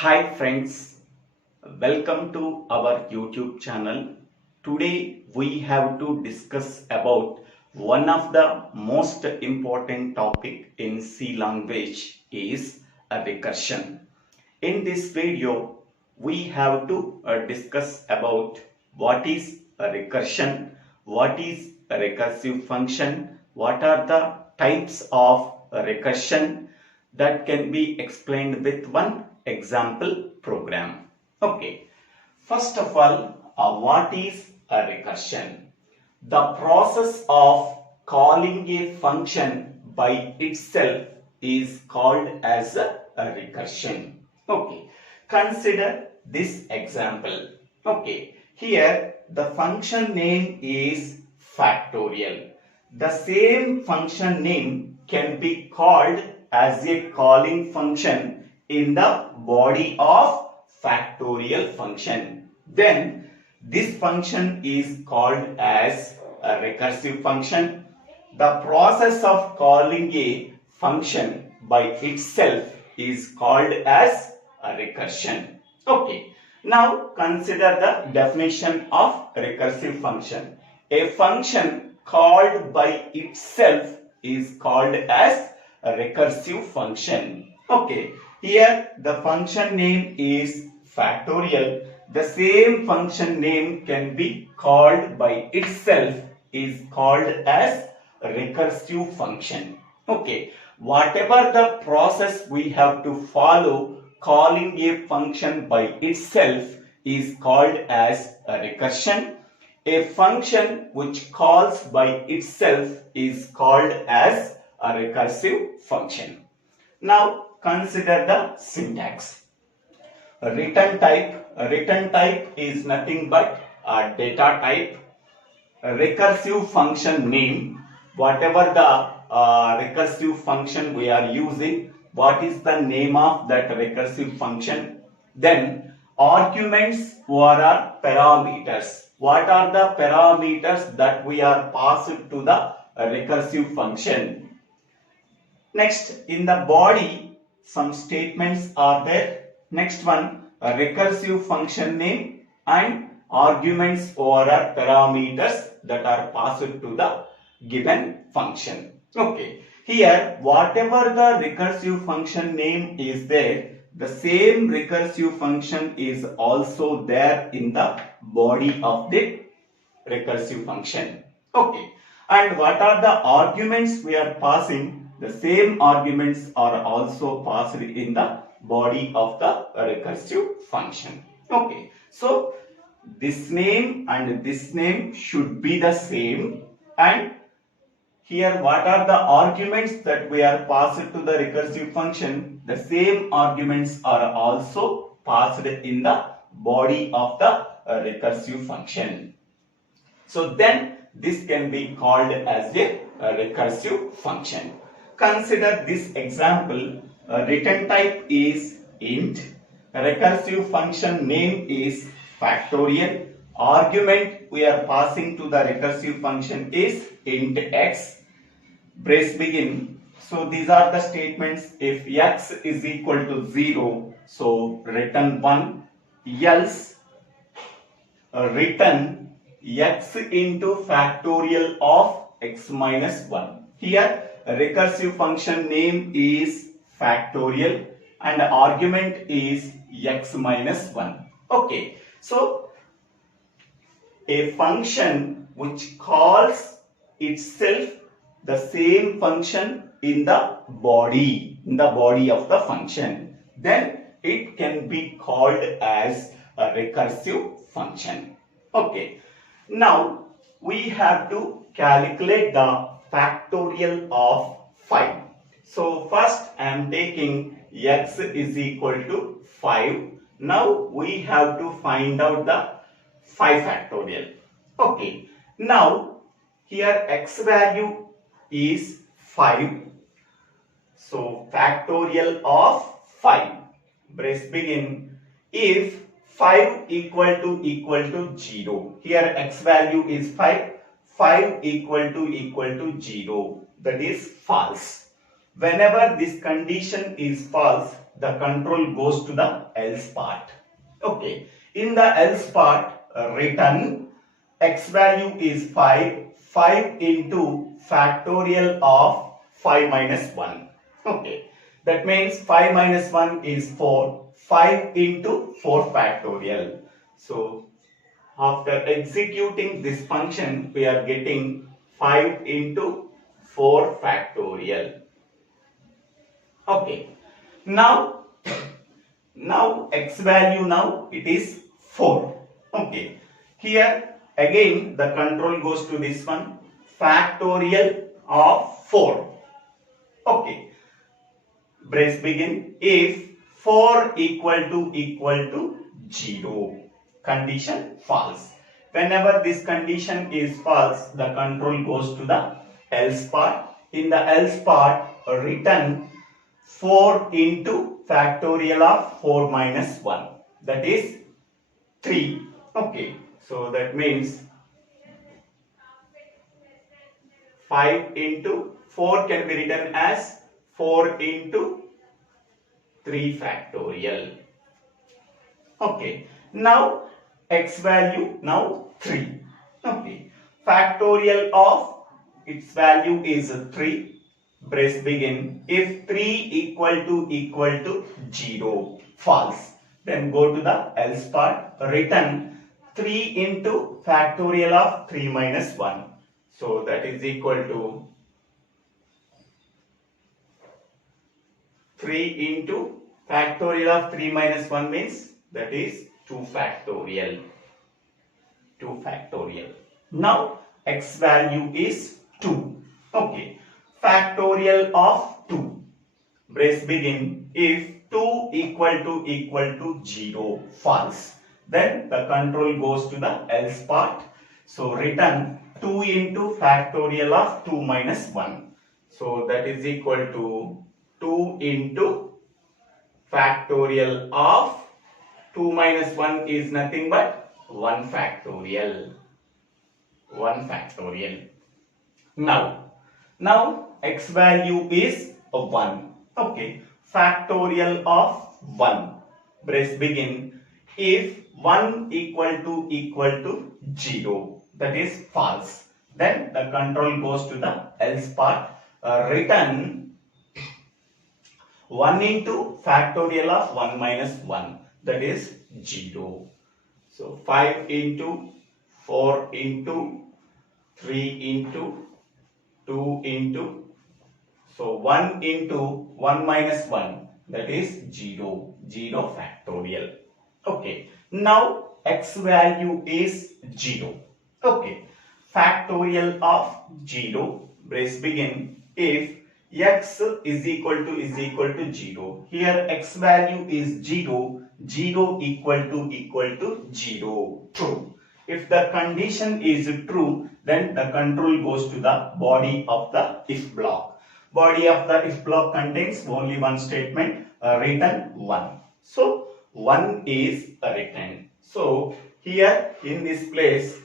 Hi friends, welcome to our YouTube channel. Today we have to discuss about one of the most important topic in C language is a recursion. In this video we have to discuss about what is a recursion, what is a recursive function, what are the types of a recursion that can be explained with one example program. Okay, first of all, what is a recursion? The process of calling a function by itself is called as a recursion. Okay, consider this example. Okay, here the function name is factorial. The same function name can be called as a calling function in the body of factorial function. Then this function is called as a recursive function. The process of calling a function by itself is called as a recursion. Okay. Now consider the definition of recursive function. A function called by itself is called as a recursive function. Okay, here the function name is factorial. The same function name can be called by itself is called as a recursive function. Okay, whatever the process we have to follow calling a function by itself is called as a recursion. A function which calls by itself is called as a recursive function. Now consider the syntax. A return type is nothing but a data type. A recursive function name, whatever the recursive function we are using, what is the name of that recursive function? Then arguments or are parameters. What are the parameters that we are passed to the recursive function? Next, in the body, some statements are there. Next one, a recursive function name and arguments or parameters that are passed to the given function. Okay, here whatever the recursive function name is there, the same recursive function is also there in the body of the recursive function. Okay, and what are the arguments we are passing? The same arguments are also passed in the body of the recursive function. Okay, so this name and this name should be the same, and here what are the arguments that we are passed to the recursive function? The same arguments are also passed in the body of the recursive function. So then this can be called as a recursive function. Consider this example. Return type is int. Recursive function name is factorial. Argument we are passing to the recursive function is int x. Brace begin. So these are the statements. If x is equal to 0, so return 1. Else return x into factorial of x minus 1. Here recursive function name is factorial and argument is x minus 1. Okay, so a function which calls itself the same function in the body of the function, then it can be called as a recursive function. Okay, now we have to calculate the factorial of 5. So first I am taking x is equal to 5. Now we have to find out the 5 factorial. Okay, now here x value is 5. So factorial of 5. Brace begin. If 5 equal to 0. Here x value is 5. 5 equal to 0. That is false. Whenever this condition is false, the control goes to the else part. Okay, in the else part, return x value is 5, 5 into factorial of 5 minus 1. Okay, that means 5 minus 1 is 4, 5 into 4 factorial. So after executing this function, we are getting 5 into 4 factorial. Okay, now x value now it is 4. Okay, here again the control goes to this one, factorial of 4. Okay, brace begin if 4 equal to 0. Condition false. Whenever this condition is false, the control goes to the else part. In the else part, return 4 into factorial of 4 minus 1. That is 3. Okay, so that means 5 into 4 can be written as 4 into 3 factorial. Okay, now x value now 3. Okay, factorial of its value is 3. Brace begin if 3 equal to 0, false. Then go to the else part, return 3 into factorial of 3 minus 1. So that is equal to 3 into factorial of 3 minus 1 means that is 2 factorial. 2 factorial. Now x value is 2. Okay, factorial of 2. Brace begin if 2 equal to 0, false. Then the control goes to the else part. So return 2 into factorial of 2 minus 1. So that is equal to 2 into factorial of 2 minus 1 is nothing but 1 factorial. 1 factorial. Now x value is 1. Okay, factorial of 1. Brace begin if 1 equal to 0, that is false. Then the control goes to the else part. Return 1 into factorial of 1 minus 1, that is 0. So 5 into 4 into 3 into 2 into, so 1 into 1 minus 1, that is 0. 0 factorial. Okay, now x value is 0. Okay, factorial of 0. Brace begin if x is equal to 0. Here x value is 0. 0 equal to 0. True. If the condition is true, then the control goes to the body of the if block. Body of the if block contains only one statement, return 1. So 1 is written. So here in this place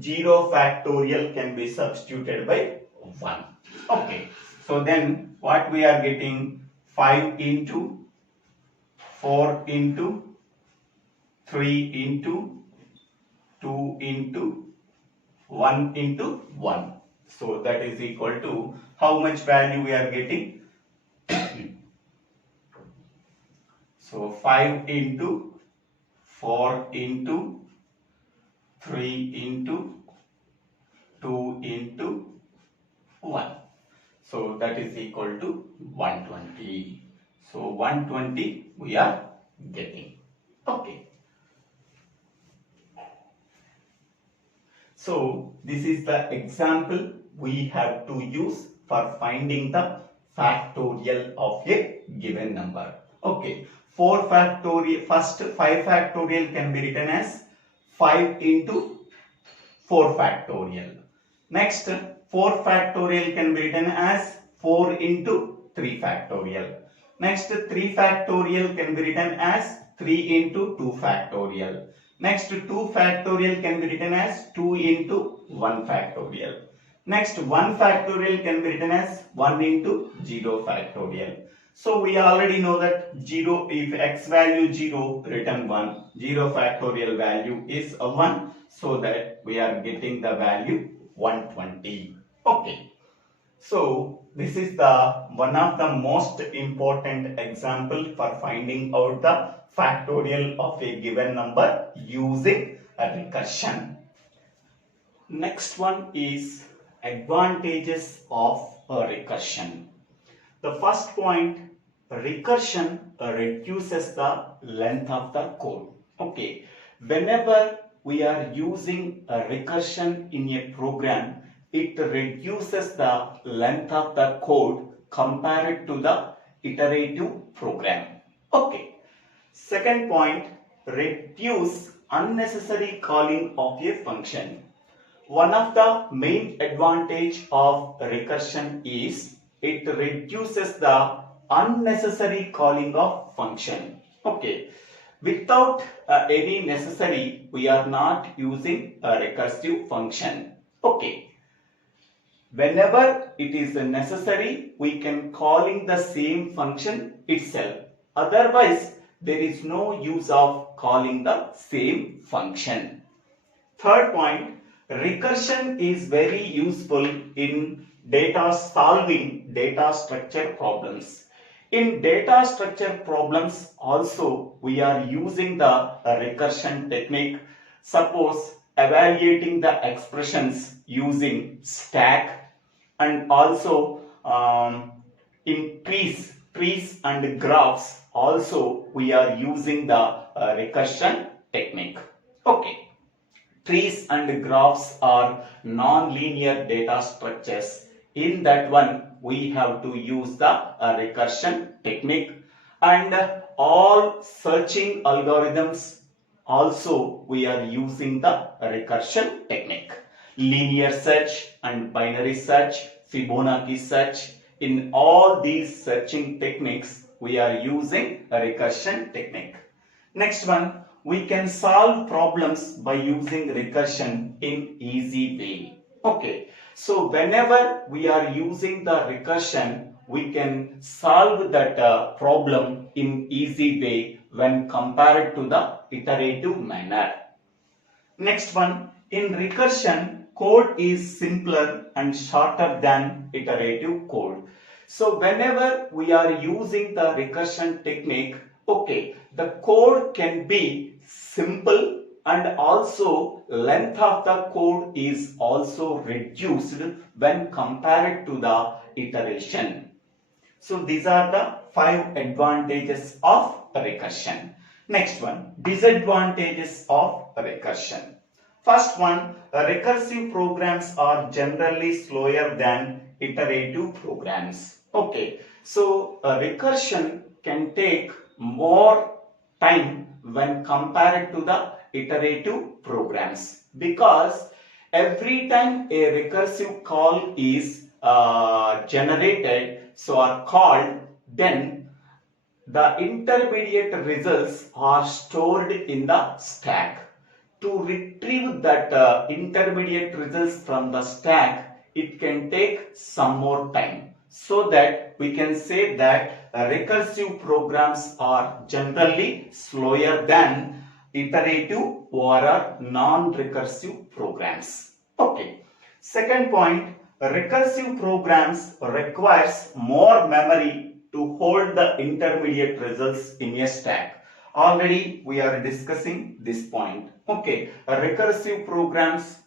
0 factorial can be substituted by 1. Okay. So then what we are getting, 5 into 4 into 3 into 2 into 1 into 1. So that is equal to how much value we are getting? So 5 into 4 into 3 into 2 into 1. So that is equal to 120. So 120 we are getting. Okay. So this is the example we have to use for finding the factorial of a given number. Okay. 4 factorial, first 5 factorial can be written as 5 into 4 factorial. Next 4 factorial can be written as 4 into 3 factorial. Next 3 factorial can be written as 3 into 2 factorial. Next 2 factorial can be written as 2 into 1 factorial. Next 1 factorial can be written as 1 into 0 factorial. So we already know that 0, if x value 0, return 1. 0 factorial value is a 1, so that we are getting the value 120. Okay. So this is the one of the most important example for finding out the factorial of a given number using a recursion. Next one is advantages of a recursion. The first point, recursion reduces the length of the code. Okay, whenever we are using a recursion in a program, it reduces the length of the code compared to the iterative program. Okay. Second point, reduce unnecessary calling of a function. One of the main advantage of recursion is it reduces the unnecessary calling of function. Okay. Without any necessary, we are not using a recursive function. Okay. Whenever it is necessary, we can calling the same function itself. Otherwise, there is no use of calling the same function. Third point, recursion is very useful in solving data structure problems. In data structure problems also, we are using the recursion technique. Suppose evaluating the expressions using stack, and also in trees and graphs also we are using the recursion technique. Okay. Trees and graphs are non-linear data structures. In that one, we have to use the recursion technique. And all searching algorithms also we are using the recursion technique. Linear search and binary search, Fibonacci search, in all these searching techniques, we are using a recursion technique. Next one, we can solve problems by using recursion in easy way. Okay, so whenever we are using the recursion, we can solve that problem in easy way when compared to the iterative manner. Next one, in recursion, code is simpler and shorter than iterative code. So whenever we are using the recursion technique, okay, the code can be simple and also length of the code is also reduced when compared to the iteration. So these are the 5 advantages of recursion. Next one, disadvantages of recursion. First one, recursive programs are generally slower than iterative programs. Okay, so recursion can take more time when compared to the iterative programs, because every time a recursive call is generated, or called, then the intermediate results are stored in the stack. To retrieve that intermediate results from the stack, it can take some more time. So that we can say that recursive programs are generally slower than iterative or non-recursive programs. Okay. Second point, recursive programs requires more memory to hold the intermediate results in a stack. Already we are discussing this point. Okay, recursive programs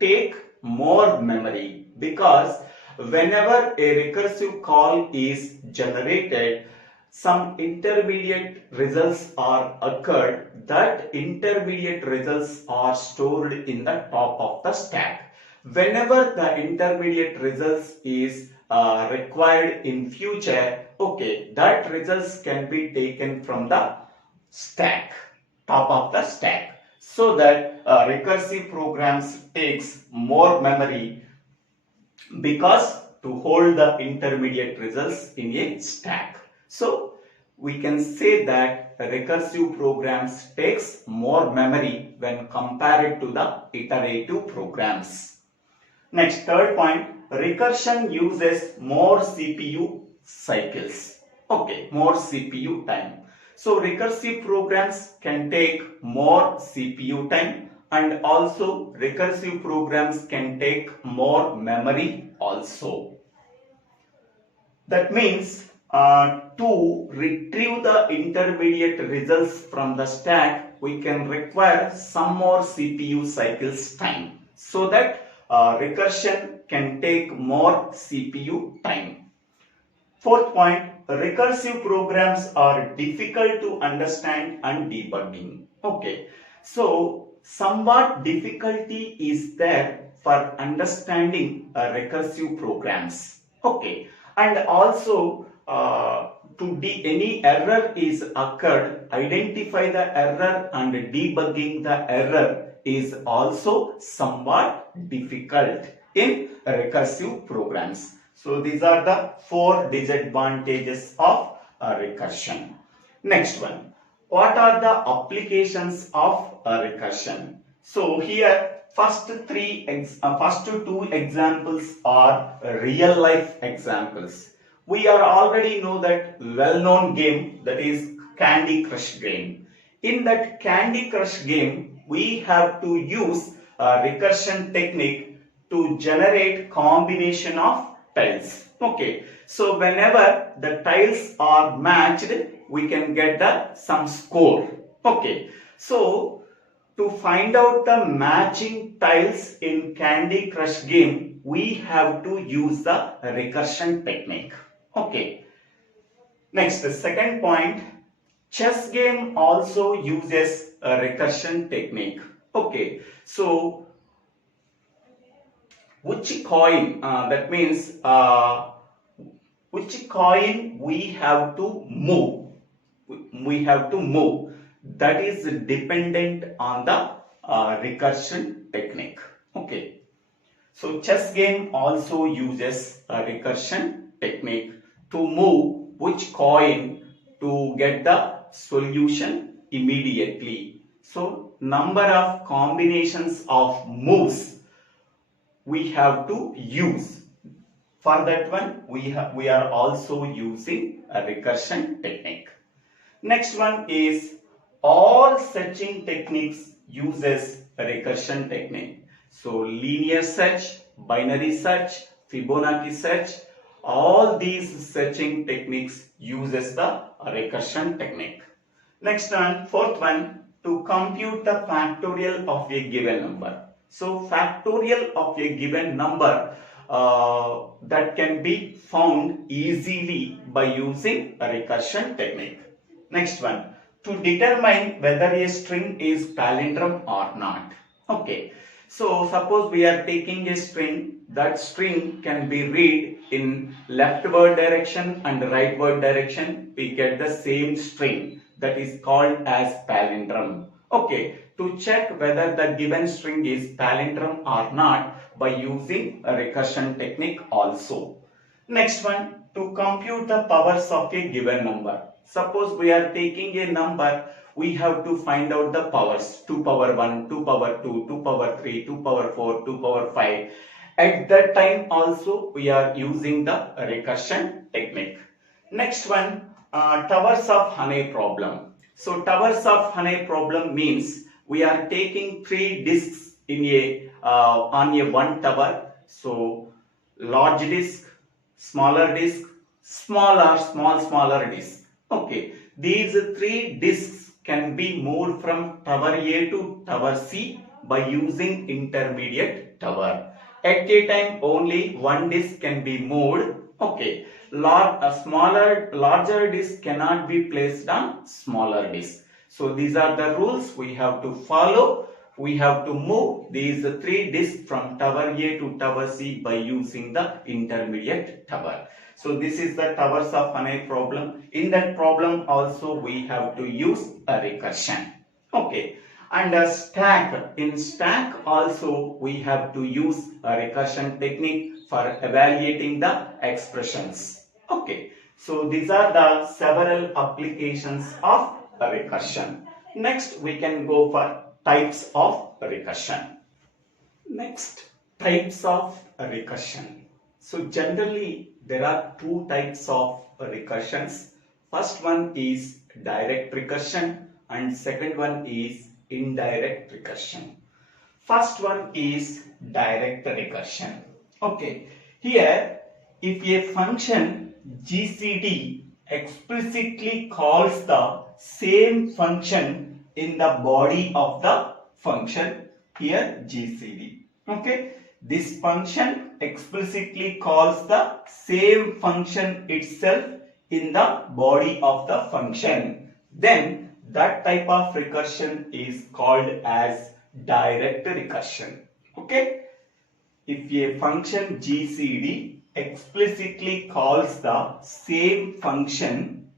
take more memory because whenever a recursive call is generated, some intermediate results are occurred. That intermediate results are stored in the top of the stack. Whenever the intermediate results is required in future, okay, that results can be taken from the stack, top of the stack, so that recursive programs takes more memory because to hold the intermediate results in a stack. So we can say that recursive programs takes more memory when compared to the iterative programs. Next, third point, recursion uses more CPU cycles. Okay, more CPU time. So recursive programs can take more CPU time, and also recursive programs can take more memory also. That means to retrieve the intermediate results from the stack, we can require some more CPU cycles time, so that recursion can take more CPU time. Fourth point, recursive programs are difficult to understand and debugging. Okay, so somewhat difficulty is there for understanding recursive programs. Okay, and also any error is occurred, identify the error and debugging the error is also somewhat difficult in recursive programs. So these are the 4 disadvantages of recursion. Next one, what are the applications of recursion? So here first two examples are real life examples. We are already know that well-known game, that is Candy Crush game. In that Candy Crush game, we have to use a recursion technique to generate combination of tiles. Okay, so whenever the tiles are matched, we can get some score. Okay, so to find out the matching tiles in Candy Crush game, we have to use the recursion technique. Okay, next, the second point, chess game also uses a recursion technique. Okay, so which coin, that means which coin we have to move, that is dependent on the recursion technique. Okay, so chess game also uses a recursion technique to move which coin to get the solution immediately. So number of combinations of moves we have to use. For that one, we are also using a recursion technique. Next one is all searching techniques uses a recursion technique. So linear search, binary search, Fibonacci search, all these searching techniques uses the recursion technique. Next one, fourth one, to compute the factorial of a given number. So factorial of a given number that can be found easily by using a recursion technique. Next one, to determine whether a string is palindrome or not. Okay, so suppose we are taking a string, that string can be read in leftward direction and rightward direction, we get the same string, that is called as palindrome. Okay, to check whether the given string is palindrome or not by using a recursion technique also. Next one, to compute the powers of a given number. Suppose we are taking a number, we have to find out the powers, 2 power 1, 2 power 2, 2 power 3, 2 power 4, 2 power 5. At that time also we are using the recursion technique. Next one, towers of honey problem. So towers of honey problem means we are taking 3 discs in a on a one tower. So large disc, smaller disc, smaller disc. Okay, these 3 discs can be moved from tower A to tower C by using intermediate tower. At a time only one disc can be moved. Okay, larger disc cannot be placed on smaller disc. So these are the rules we have to follow. We have to move these 3 discs from tower A to tower C by using the intermediate tower. So this is the towers of honey problem. In that problem also we have to use a recursion. Okay, and a stack. In stack also we have to use a recursion technique for evaluating the expressions. Okay, so these are the several applications of a recursion. Next we can go for types of recursion. Next, types of recursion. So generally there are 2 types of recursions. First one is direct recursion and second one is indirect recursion. First one is direct recursion. Okay, here if a function GCD explicitly calls the same function in the body of the function, here GCD. Okay, this function explicitly calls the same function itself in the body of the function, then that type of recursion is called as direct recursion. Okay, if a function GCD explicitly calls the same function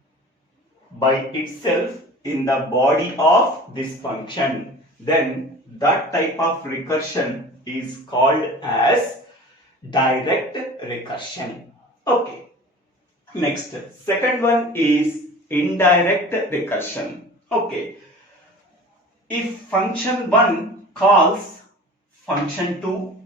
by itself in the body of this function, then that type of recursion is called as direct recursion. Okay. Next, second one is indirect recursion. Okay. If function 1 calls function 2,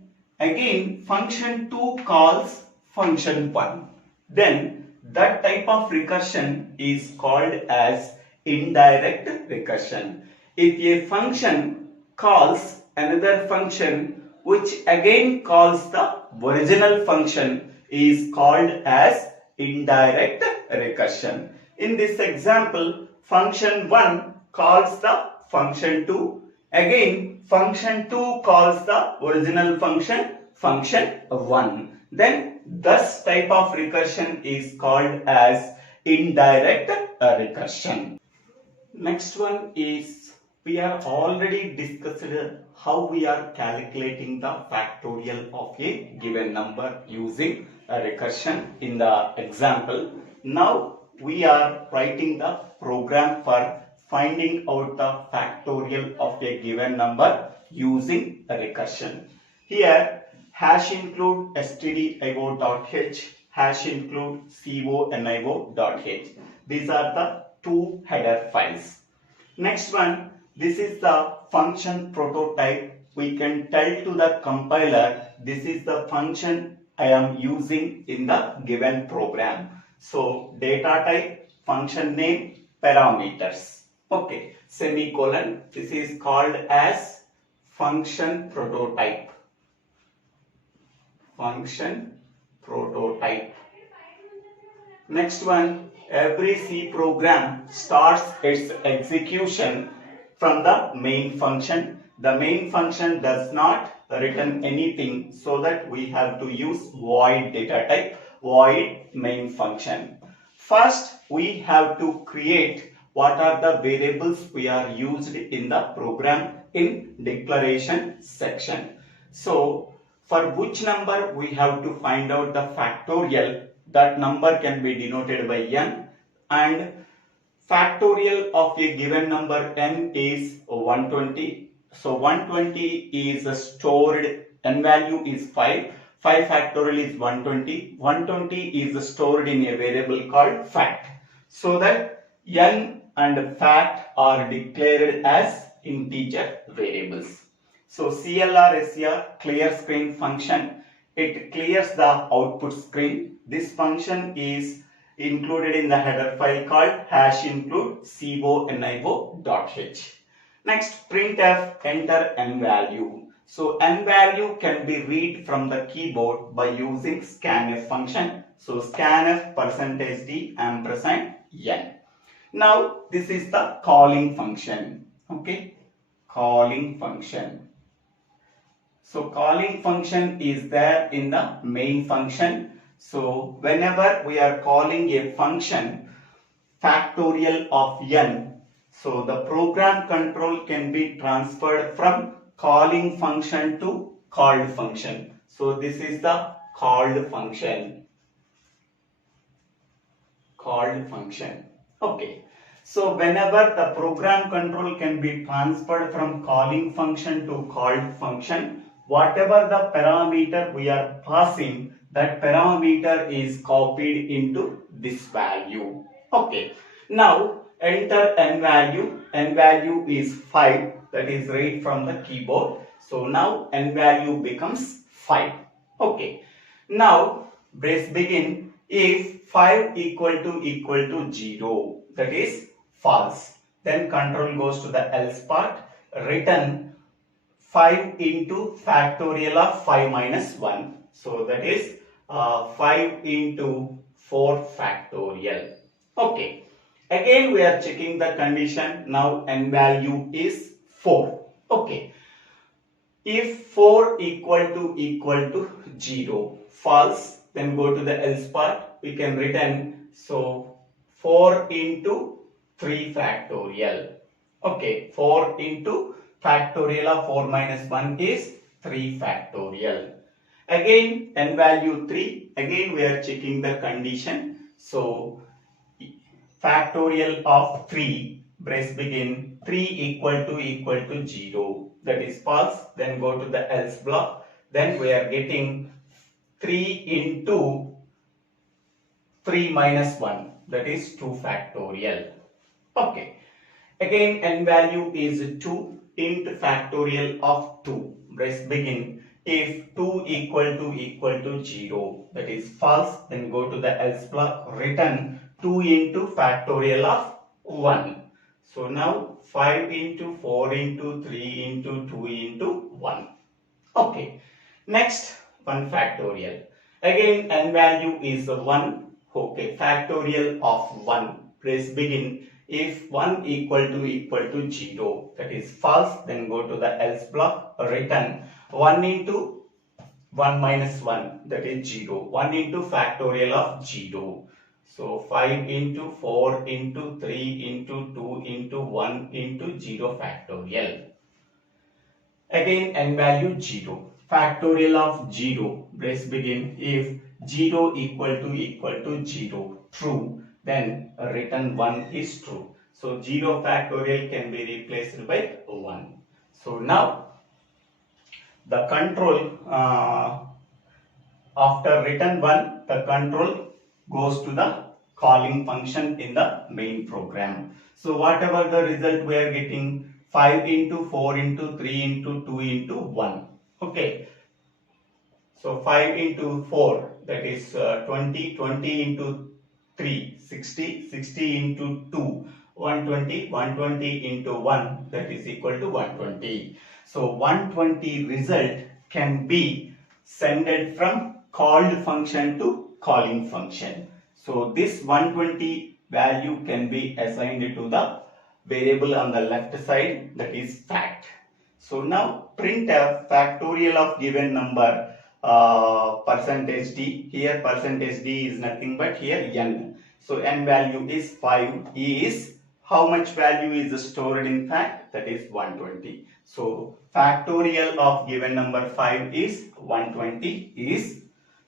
again function 2 calls function 1, then that type of recursion is called as indirect recursion. If a function calls another function which again calls the original function is called as indirect recursion. In this example, function 1 calls the function 2, again function 2 calls the original function 1, then this type of recursion is called as indirect recursion. Next one is, we have already discussed how we are calculating the factorial of a given number using a recursion in the example. Now we are writing the program for finding out the factorial of a given number using a recursion. Here hash include stdio.h, hash include conio.h. These are the two header files. Next one, this is the function prototype. We can tell to the compiler this is the function I am using in the given program. So data type, function name, parameters. Okay, semicolon. This is called as function prototype. Function prototype. Next one, every C program starts its execution from the main function. The main function does not return anything, so that we have to use void data type, void main function. First, we have to create what are the variables we are used in the program in declaration section. So, for which number we have to find out the factorial, that number can be denoted by n, and factorial of a given number n is 120. So 120 is stored, n value is 5, 5 factorial is 120, 120 is stored in a variable called fact. So that n and fact are declared as integer variables. So CLR is a clear screen function. It clears the output screen. This function is included in the header file called hash include conio.h. Next, printf enter n value. So n value can be read from the keyboard by using scanf function. So scanf %d ampersand n. Now this is the calling function. Okay, calling function. So calling function is there in the main function. So whenever we are calling a function factorial of n, so the program control can be transferred from calling function to called function. So this is the called function. Called function. Okay. So whenever the program control can be transferred from calling function to called function, whatever the parameter we are passing, that parameter is copied into this value. Okay. Now enter n value. N value is 5. That is read from the keyboard. So now n value becomes 5. Okay. Now brace begin. If 5 equal to 0, that is false, then control goes to the else part. Return 5 into factorial of 5 minus 1. So that is 5 into 4 factorial. Okay. Again we are checking the condition. Now n value is 4. Okay. If 4 equal to 0, false, then go to the else part. We can return, so 4 into 3 factorial. Okay, 4 into factorial of 4 minus 1 is 3 factorial. Again, n value 3. Again, we are checking the condition. So, factorial of 3, brace begin, 3 equal to 0. That is false. Then go to the else block. Then we are getting 3 into 3 minus 1. That is 2 factorial. Okay. Again, n value is 2 into factorial of 2. Brace begin. If 2 equal to 0, that is false, then go to the else block. Return 2 into factorial of 1. So now 5 into 4 into 3 into 2 into 1. Okay. Next, 1 factorial. Again, n value is 1. Okay. Factorial of 1. Please begin. If 1 equal to 0, that is false, then go to the else block. Return 1 into 1 minus 1, that is 0. 1 into factorial of 0. So 5 into 4 into 3 into 2 into 1 into 0 factorial. Again n value 0. Factorial of 0. Brace begin. If 0 equal to 0, true, then return 1 is true. So 0 factorial can be replaced by 1. So now the control, after return 1, the control goes to the calling function in the main program. So whatever the result we are getting, 5 into 4 into 3 into 2 into 1. Okay. So 5 into 4, that is 20, 20 into 3, 60, 60 into 2, 120, 120 into 1, that is equal to 120. So 120 result can be sent from called function to calling function. So this 120 value can be assigned to the variable on the left side, that is fact. So now printf factorial of given number percentage d. Here percentage d is nothing but here n. So n value is 5 is how much value is stored in fact, that is 120. So factorial of given number 5 is 120 is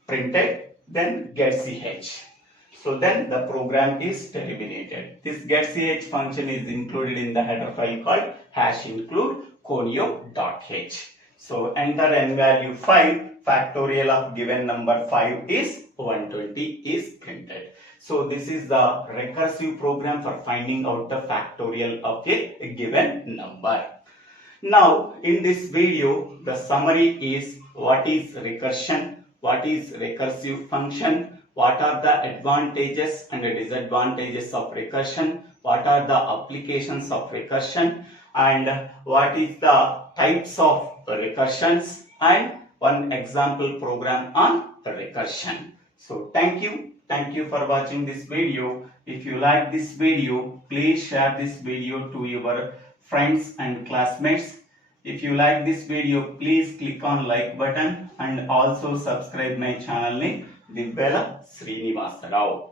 printed, then get ch. So then the program is terminated. This get ch function is included in the header file called #include conio.h. So enter n value 5, factorial of given number 5 is 120 is printed. So this is the recursive program for finding out the factorial of a given number. Now in this video the summary is what is recursion, what is recursive function, what are the advantages and disadvantages of recursion, what are the applications of recursion, and what is the types of recursions, and one example program on recursion. So thank you for watching this video. If you like this video, please share this video to your friends and classmates. If you like this video, please click on like button and also subscribe my channel name Dibbela Srinivasa Rao.